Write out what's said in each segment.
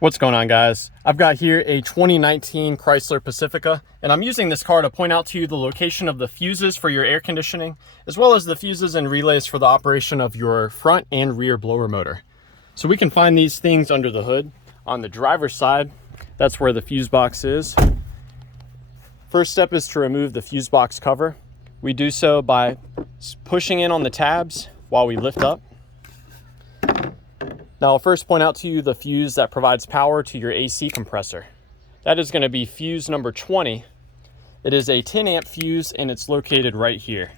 What's going on, guys? I've got here a 2019 Chrysler Pacifica, and I'm using this car to point out to you the location of the fuses for your air conditioning, as well as the fuses and relays for the operation of your front and rear blower motor. So we can find these things under the hood. On the driver's side, that's where the fuse box is. First step is to remove the fuse box cover. We do so by pushing in on the tabs while we lift up. Now I'll first point out to you the fuse that provides power to your AC compressor. That is going to be fuse number 20. It is a 10 amp fuse and it's located right here.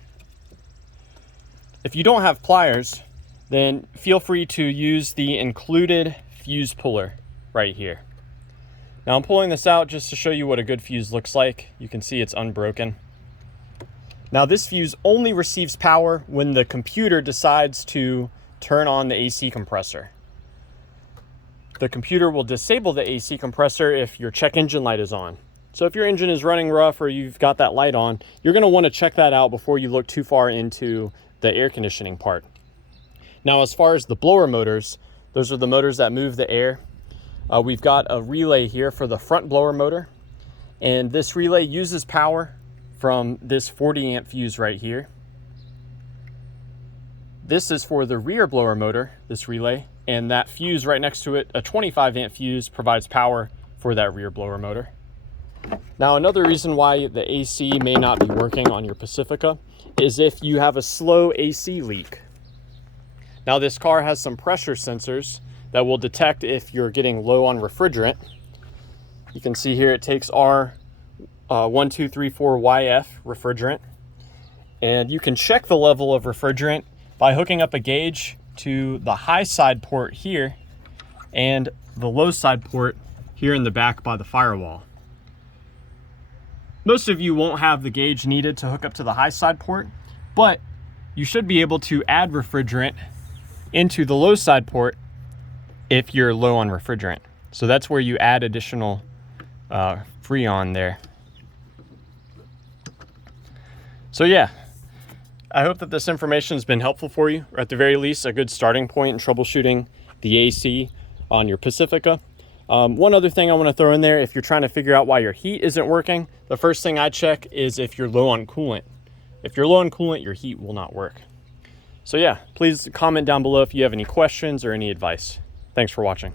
If you don't have pliers, then feel free to use the included fuse puller right here. Now I'm pulling this out just to show you what a good fuse looks like. You can see it's unbroken. Now this fuse only receives power when the computer decides to turn on the AC compressor. The computer will disable the AC compressor if your check engine light is on. So if your engine is running rough or you've got that light on, you're going to want to check that out before you look too far into the air conditioning part. Now, as far as the blower motors, those are the motors that move the air. We've got a relay here for the front blower motor, and this relay uses power from this 40 amp fuse right here. This is for the rear blower motor, this relay, and that fuse right next to it, a 25 amp fuse, provides power for that rear blower motor. Now, another reason why the AC may not be working on your Pacifica is if you have a slow AC leak. Now, this car has some pressure sensors that will detect if you're getting low on refrigerant. You can see here it takes R1234YF refrigerant, and you can check the level of refrigerant by hooking up a gauge to the high side port here and the low side port here in the back by the firewall. Most of you won't have the gauge needed to hook up to the high side port, but you should be able to add refrigerant into the low side port if you're low on refrigerant. So that's where you add additional Freon there. So yeah, I hope that this information has been helpful for you, or at the very least, a good starting point in troubleshooting the AC on your Pacifica. One other thing I want to throw in there, if you're trying to figure out why your heat isn't working, the first thing I check is if you're low on coolant. If you're low on coolant, your heat will not work. So yeah, please comment down below if you have any questions or any advice. Thanks for watching.